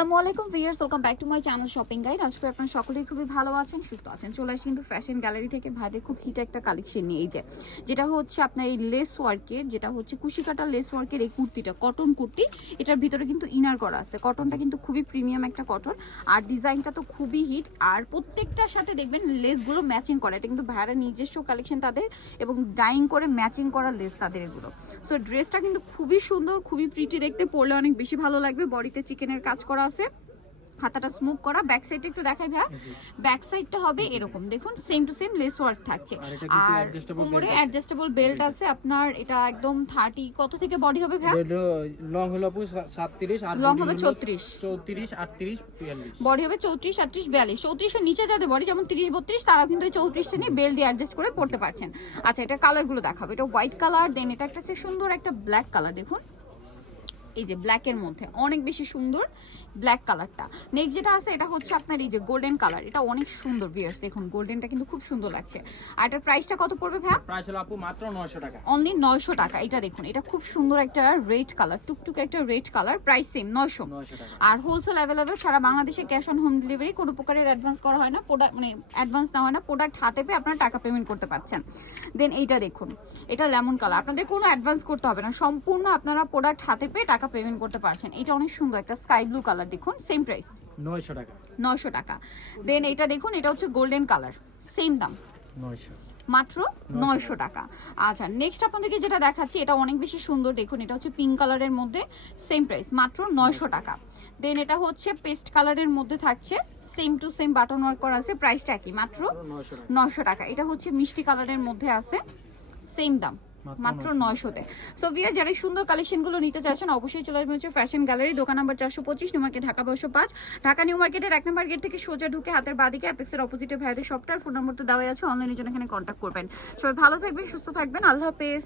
আসসালামু আলাইকুম viewers, welcome back to my channel shopping guide. আজকে আপনারা সকলেই খুবই ভালো আছেন, সুস্থ আছেন। চলে আসি কিন্তু ফ্যাশন গ্যালারি থেকে ভাইদের খুব হিট একটা কালেকশন নিয়ে, এই যেটা হচ্ছে আপনার এই লেস ওয়ার্কের, যেটা হচ্ছে কুশি কাটা লেস ওয়ার্কের এই কুর্তিটা, কটন কুর্তি। এটার ভিতরে কিন্তু ইনার করা আছে। কটনটা কিন্তু খুবই প্রিমিয়াম একটা কটন, আর ডিজাইনটা তো খুবই হিট। আর প্রত্যেকটার সাথে দেখবেন লেসগুলো ম্যাচিং করা। এটা কিন্তু ভাইয়ারা নিজস্ব কালেকশন তাদের, এবং ডাইং করে ম্যাচিং করা লেস তাদের এগুলো। সো ড্রেসটা কিন্তু খুবই সুন্দর, খুবই প্রিটি দেখতে, পরলে অনেক বেশি ভালো লাগবে। বডিতে চিকেনের কাজ করা আছে, হাতাটা স্মুথ করা। ব্যাক সাইডটা একটু দেখাই ভাই। ব্যাক সাইডটা হবে এরকম, দেখুন same to same less work থাকছে। আর কোমরে অ্যাডজাস্টেবল বেল্ট আছে আপনার। এটা একদম 30 কত থেকে বডি হবে ভাই? লং হলো আপু 37 আর লং হবে 34 34 38 42, বডি হবে 34 38 42। 34 এর নিচে যাদের বডি যেমন 30 32, তারা কিন্তু এই 34টা নিয়ে বেল্ট দিয়ে অ্যাডজাস্ট করে পড়তে পারছেন। আচ্ছা, এটা কালারগুলো দেখাবো। এটা হোয়াইট কালার, দেন এটা একটা সুন্দর একটা ব্ল্যাক কালার, দেখুন এই যে ব্ল্যাকের মধ্যে অনেক বেশি সুন্দর ব্ল্যাক কালারটা। নেক্সট যেটা আছে এটা হচ্ছে আপনার এই যে গোল্ডেন কালার। এটা অনেক সুন্দর ভিউয়ার্স, দেখুন গোল্ডেনটা কিন্তু খুব সুন্দর লাগছে। আর এটার প্রাইসটা কত পড়বে ভাই? প্রাইস হলো আপু মাত্র 900 টাকা, অনলি 900 টাকা। এটা দেখুন, এটা খুব সুন্দর একটা রেড কালার, টুকটুকে একটা রেড কালার। প্রাইস সেম 900 টাকা। আর হোলসেল অ্যাভেলেবেল সারা বাংলাদেশে, ক্যাশ অন হোম ডেলিভারি। কোনো প্রকারের অ্যাডভান্স করা হয় না, প্রোডাক্ট মানে অ্যাডভান্স নেওয়া হয় না। প্রোডাক্ট হাতে পেয়ে আপনারা টাকা পেমেন্ট করতে পারছেন। দেন এইটা দেখুন, এটা লেমন কালার। আপনাদের কোনো অ্যাডভান্স করতে হবে না, সম্পূর্ণ আপনারা প্রোডাক্ট হাতে পেয়ে টাকা পেমেন্ট করতে পারছেন। এটা অনেক সুন্দর একটা স্কাই ব্লু কালার, দেখুন সেম প্রাইস 900 টাকা। 900 টাকা। দেন এটা দেখুন, এটা হচ্ছে গোল্ডেন কালার, সেম দাম 900, মাত্র 900 টাকা। আচ্ছা, নেক্সট আপনাদেরকে যেটা দেখাচ্ছি এটা অনেক বেশি সুন্দর, দেখুন এটা হচ্ছে পিঙ্ক কালারের মধ্যে, সেম প্রাইস মাত্র 900 টাকা। দেন এটা হচ্ছে পেস্ট কালারের মধ্যে থাকছে, same to same button work করা আছে, প্রাইসটা কি মাত্র 900 টাকা। এটা হচ্ছে মিষ্টি কালারের মধ্যে আছে, সেম দাম মাত্র 900-তে। সো ভিউয়ার, যারা এই সুন্দর কালেকশনগুলো নিতে চাচ্ছেন অবশ্যই চলে আসবেন হচ্ছে ফ্যাশন গ্যালারি, দোকান number 425, new market, Dhaka 105। Dhaka new মার্কেটের 1 নম্বর গেট থেকে সোজা ঢুকে হাতের বাঁদিকে অ্যাপেক্সের অপোজিটে ভাইদের শপটার ফোন নম্বর তো দেওয়া আছে, অনলাইনের জন্য এখানে কন্ট্যাক্ট করবেন। সবাই ভালো থাকবেন, সুস্থ থাকবেন, আল্লাহ হাফেজ।